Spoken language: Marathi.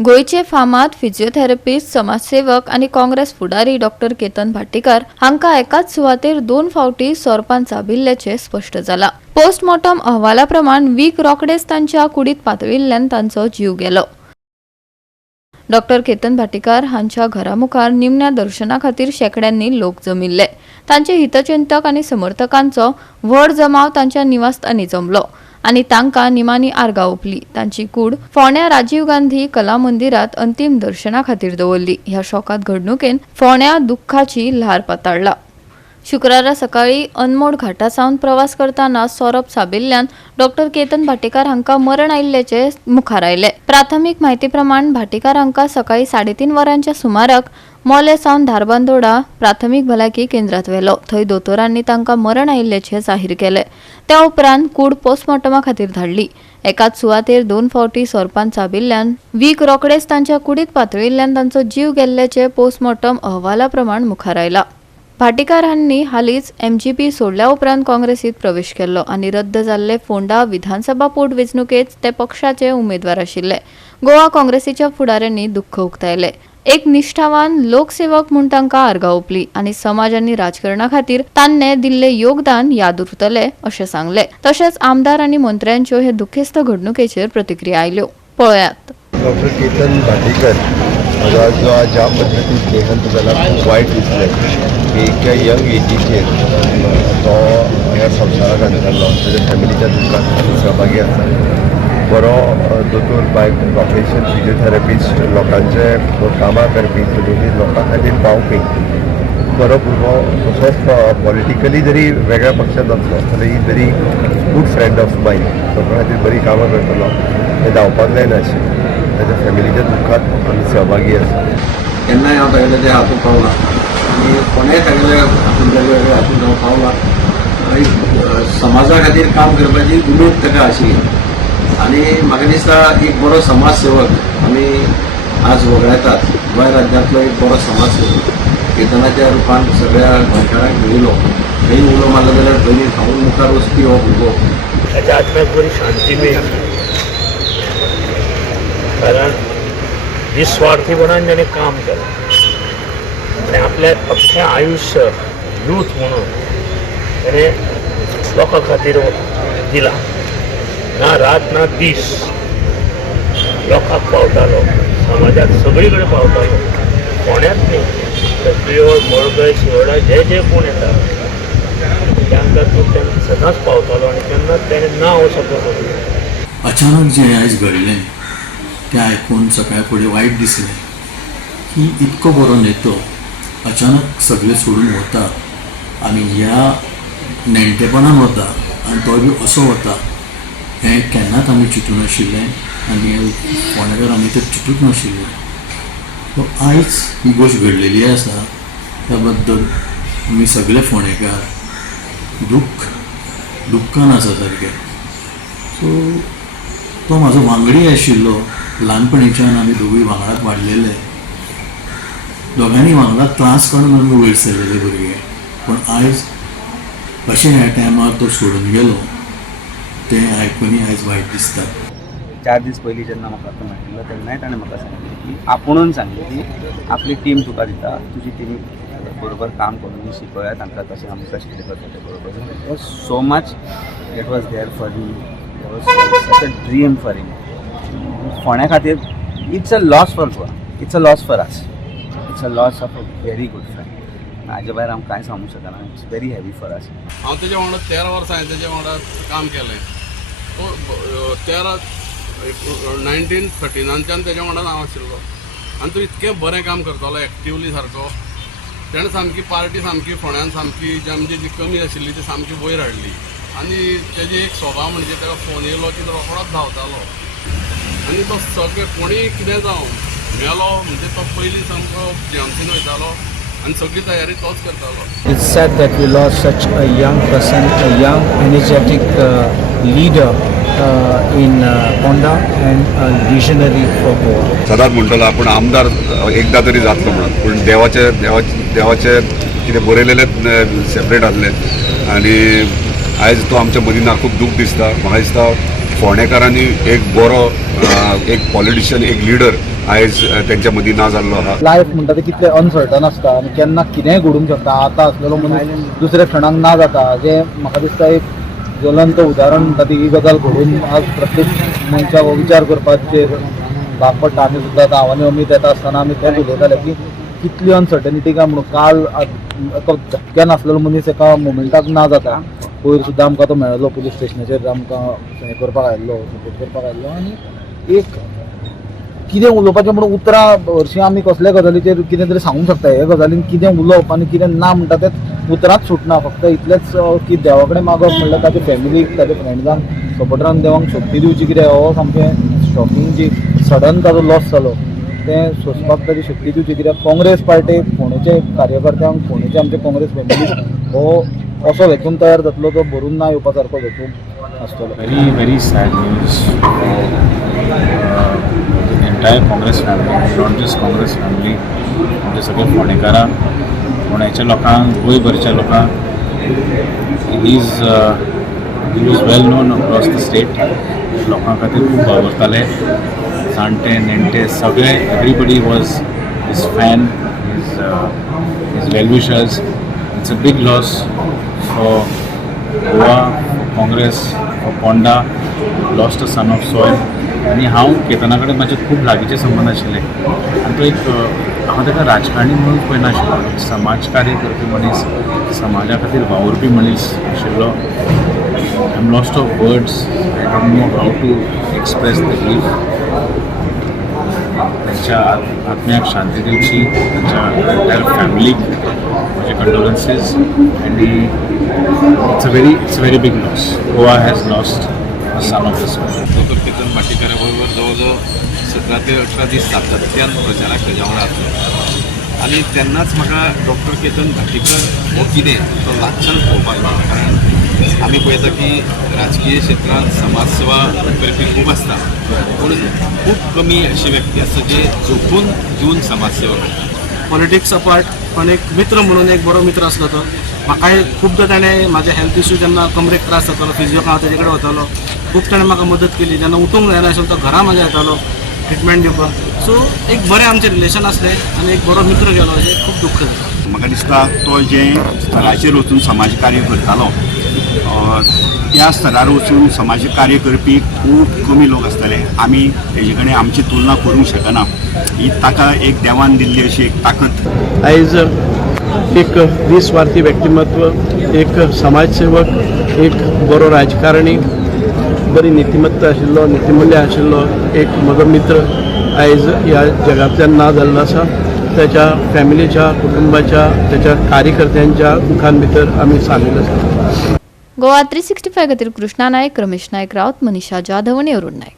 गोयचे फामाद फिजिओथेरपिस्ट, समाजसेवक आणि काँग्रेस फुडारी डॉक्टर केतन भाटीकार हांका एकाच सुवातेर 2 फावटी सोरपान चाबिल्ल्याचे स्पष्ट जाला। पोस्टमॉर्टम अहवाला प्रमाण वीक रोखडेच तांच्या कुडीत पातळिल्ल्यान तांचो जीव गेलो। डॉक्टर केतन भाटीकार हांच्या घरामुखार निमण्या दर्शना खातीर शेकड्यांनी लोक जमिल्ले। तांचे हितचिंतक आणि समर्थकांचो व्हड जमाव तांच्या निवासस्थानी जमलो आणि तांकां निमानी आर्गां ओपली। तांची कूड फोंड्या राजीव गांधी कला मंदिरात अंतिम दर्शना खातीर दवरली। ह्या शोकात घडणुकेन फोंड्या दुख्खाची ल्हार पाताळ्ळा। शुक्रारा सकाळी अनमोड घाटासावन प्रवास करताना सोरप साबिल्ल्यान डॉक्टर केतन भाटीकार हांका मरण आयिल्ल्याचे मुखार आयले। प्राथमीक म्हायती प्रमाण भाटीकार हांका सकाळी 3:30 वरांच्या सुमाराक मोले सावन धारबांदोडा प्राथमीक भलायकी केंद्रात व्हेलो। थंय दोतोरांनी तांकां मरण आयिल्ल्याचे जाहीर केले। त्या उपरांत कूड पोस्टमॉर्टमा खातीर धाडली। एकाच सुवातेर 2 फावटी सोरपान चाबिल्ल्यान वीक रोखडेच तांच्या कुडीत पातळिल्ल्यान तांचो जीव गेल्ल्याचे पोस्टमॉर्टम अहवाला प्रमाण मुखार आयला। भाटीकार हांनी हालींच एमजीपी सोडल्या उपरांत काँग्रेसीत प्रवेश केलो आणि रद्द जाल्ले फोंडा विधानसभा पोटवेंचणुकेत ते पक्षाचे उमेदवार आशिल्ले। गोवा काँग्रेसीच्या फुडाऱ्यांनी दुख्ख उक्तायले। एक निष्ठावान लोकसेवक म्हूण तांकां आर्गां ओपली आणि समाज आनी राजकारणा खातीर ताणें दिल्लें योगदान याद उरतलें अशें सांगलें। तशेंच आमदार आनी मंत्र्यांच्यो हे दुखेस्त घडणुकेचेर प्रतिक्रिया आयल्यो। पळयात। डॉक्टर केतन भाटीकर जो आज ज्या पद्दतीन देहांत जाला खूब वायट दिसलें की इतक्या यंग एजीचेर तो ह्या संवसाराक अंतरलो। ताच्या फॅमिलीच्या दुखांत सहभागी आसा। बरो दोतोर बाय प्रोफेशन फिजिओथेरपिस्ट, लोकांचे कामां करपी सगळीं लोकां खातीर पावपी बरो भुरगो। तसोच पॉलिटिकली जरी वेगळ्या पक्षांत आसलो जाल्यार ही व्हेरी गूड फ्रेंड ऑफ मायन। लोकां खातीर बरी कामां करतलो। ते धांवपाक जायनाशिल्लें। ताच्या फॅमिलीच्या दुखांत आमी सहभागी आसा। केन्नाय हांव तागेले हातूंत पावला आनी कोणेय तागेले हातूंत वेगवेगळ्या हातूंत हांव पावला आनी समाजा खातीर काम करपाची उमेद ताका आशिल्ली आनी म्हाका दिसता एक बरो समाजसेवक आमी आज वगळटात। गोंय राज्यांतलो एक बरो समाजसेवक केतनाच्या रुपान सगळ्या गोंयकारांक मेळिलो। खंय उलो मारलो जाल्यार खंय खावून मुखार वचपी हो भुरगो। ताच्या आत्म्याक बरी शांती मेळ्ळी, कारण निस्वार्थीपणान ताणें काम केलें आनी आपलें अख्खें आयुश्य यूथ म्हणून ताणें लोकां खातीर दिलां। ना रात ना दीस लोकांक पावतालो, समाजाक सगळी कडेन पावतालो। फोंड्याच न्ही तर पियोड, मडकय, शिरोडा जे जे कोण येता तांकां तो सदांच पावतालो आनी तेन्नाच ताणें नांव सगळें करून। अचानक जे आयज घडलें तें आयकून सकाळी फुडें वायट दिसलें की इतको बरो नेतो अचानक सगळें सोडून वता आनी ह्या नेणटेपणान वता आनी तो बी असो वता हें केन्नाच आमी चिंतूं नाशिल्लें आनी फोंडेकार आमी तें चिंतूच नाशिल्लें। सो आयज ही गोश्ट घडलेली आसा त्या बद्दल आमी सगळे फोंडेकार दुख्खान आसा सारके। सो तो म्हाजो वांगडी आशिल्लो। ल्हानपणीच्यान आमी दोगूय वांगडाच वाडलेले, दोगांनी वांगडा क्लास करून आमी वयर सरलेले भुरगे। पूण आयज अशें ह्या टायमार तो सोडून गेलो तें आयकून आयज वायट दिसता। 4 दीस पयलीं जेन्ना म्हाका तो मेळिल्लो तेन्नाय ताणें म्हाका सांगलें की आपुणून सांगलें की आपली टीम तुका दिता, तुजी टीम बरोबर काम करून शिकया तांकां कशें आमी कशें कितें करता तें बरोबर। It was so much it was there for him, it was such a dream for him. फोंड्या खातीर it's a loss for Goa, it's a loss for us, it's a loss of a very good friend. हाजे भायर हांव कांय सांगूंक शकना। It's very heavy for us. हांव तेज्या वांगडा 13 वर्सां हांवें तेज्या वांगडा काम केलें। तो 1939च्यान तेज्या वांगडा हांव आशिल्लो आनी तो इतकें बरें काम करतालो एक्टिवली सारको। तेणें सामकी पार्टी सामकी फोंड्यान सामकी म्हणजे जी कमी आशिल्ली ती सामकी वयर हाडली आनी तेजी एक स्वभाव म्हणजे ताका फोन येयलो की तो रोखडोच धांवतालो आनी तो सगळें कोणीय कितें जावं मेलो म्हणजे तो पयलीं सामको जेवन्सीन वयतालो आनी सगळी तयारी तोच करतालो। It's sad that we lost such a young person, a young energetic leader in Ponda and a visionary for Goa. सदांच म्हणटलो आपण आमदार एकदा तरी जातलो म्हणून, पूण देवाचे कितें बरयलेलें सेपरेट आसलें आनी आयज तो आमच्या मदीं ना। खूब दूख दिसता। म्हाका दिसता फोंडेकारांनी एक बरो एक पॉलिटिशियन एक लिडर आयज तेंच्या मदीं ना जाल्लो आहा. लायफ म्हणटा ते कितले अनसर्टन आसता आनी केन्ना कितेंय घडूंक शकता. आतां आसलेलो मनीस दुसऱ्या क्षणाक ना जाता. जे म्हाका दिसता एक ज्वलंत उदाहरण म्हणटा ती ही गजाल घडून आज प्रत्येक मनशाक विचार करपाचेर भाग पडटा. आमी सुद्दां आतां आव्हानी अमीत येता आसतना आमी तेंच उलयताले की कितली अनसर्टनिटी काय म्हणून. काल एका धक्क्यान आसलेलो मनीस एका मोमेंटाक ना जाता. पयर सुद्दां आमकां तो मेळ्ळो पुलीस स्टेशनाचेर आमकां हें करपाक आयिल्लो सपोर्ट करपाक आयिल्लो. आनी एक कितें उलोवपाचें म्हणून उतरां हरशीं आमी कसल्या गजालीचेर कितें तरी सांगूंक शकता. हे गजालीन कितें उलोवप आनी कितें ना म्हणटा तें उतरांच सुटना. फक्त इतलेंच की देवा कडेन मागप म्हणल्यार ताच्या फॅमिलीक ताच्या फ्रेंड्सांक सपोर्टरांक देवाक शक्ती दिवची. कित्याक हो सामकें शॉकिंग जी सडन ताजो लॉस जालो तें सोंसपाक ताची शक्ती दिवची. कित्याक काँग्रेस पार्टीक फोंडेचे कार्यकर्त्यांक फोंडेचे आमचे काँग्रेस फॅमिलीक हो असो वेचून तयार जातलो तो भरून ना येवपा सारको वेचून आसतलो. Very, very sad news for the entire Congress family, not just Congress family, आमचे सगळे फोंडेकारां, फोंड्याच्या लोकांक, गोंयभरच्या लोकांक. he was well known across the state. लोकां खातीर खूब वावरताले. जाणटे नेणटे सगळे everybody was his fan, his well-wishers. It's a big loss for Goa, for Congress, for Ponda. Lost a son of soil. आनी हांव केतना कडेन म्हाजे खूब लागींचे संबंद आशिल्ले. आनी तो एक हांव ताका राजकारणी म्हणून पळयनाशिल्लो. समाजकार्य करपी मनीस, समाजा खातीर वावुरपी मनीस आशिल्लो. I am lost of words. I don't know how to express the grief. त्यांच्या आत्म्याक शांती दिवची. त्यांच्या एंटायर फॅमिलीक म्हजे कंडोलन्सीस. आनी it's a very big loss. Goa has lost a son of the soil. Doctor Ketan भाटीकारा बरोबर जवळ 17 ते 18 दीस सातत्यान प्रचाराक तेज्या वांगडा आसलो. आनी तेन्नाच म्हाका डॉक्टर केतन भाटीकर हो कितें तो लागच्यान पळोवपाक लागलो. कारण आमी पळयता की राजकीय क्षेत्रांत समाज सेवा करपी खूब आसता, पूण खूब कमी अशी व्यक्ती आसता जे झोपून दिवन समाज सेवा करता. पॉलिटिक्स अपार्ट, पण एक मित्र म्हणून एक बरो मित्र आसलो तो. म्हाकाय खुबदां ताणें म्हाजे हेल्थ इश्यू जेन्ना कमरेक त्रास जातालो, फिजिओक हांव तेजे कडेन वतालो, खूब ताणें म्हाका मदत केली. जेन्ना उठूंक जायनाशिल्लो तो घरा म्हाज्या येतालो ट्रिटमेंट दिवपाक. सो एक बरें आमचें रिलेशन आसलें आनी एक बरो मित्र गेलो हें खूब दुख्ख जालें. म्हाका दिसता तो जे स्थराचेर वचून समाज कार्य करतालो त्या स्थरार वचून समाज कार्य करपी खूब कमी लोक आसताले. आमी तेजे कडेन आमची तुलना करूंक शकना. ही ताका एक देवान दिल्ली अशी एक ताकद. आयज एक निस्वार्थी व्यक्तिमत्व, एक समाजसेवक, एक बरो राजकारणी, बरी नीतिमत्ता आशिल्लो, नीतिमूल्य आशिल्लो एक म्हजो मित्र आयज ह्या जगांतल्यान ना जाल्लो आसा. त्याच्या फॅमिलीच्या, कुटुंबाच्या, त्याच्या कार्यकर्त्यांच्या दुखान भितर आमी सामील आसा. गोवा 365 खातीर कृष्णा नायक, रमेश नायक रावत, मनीषा जाधव आनी अरुण नायक.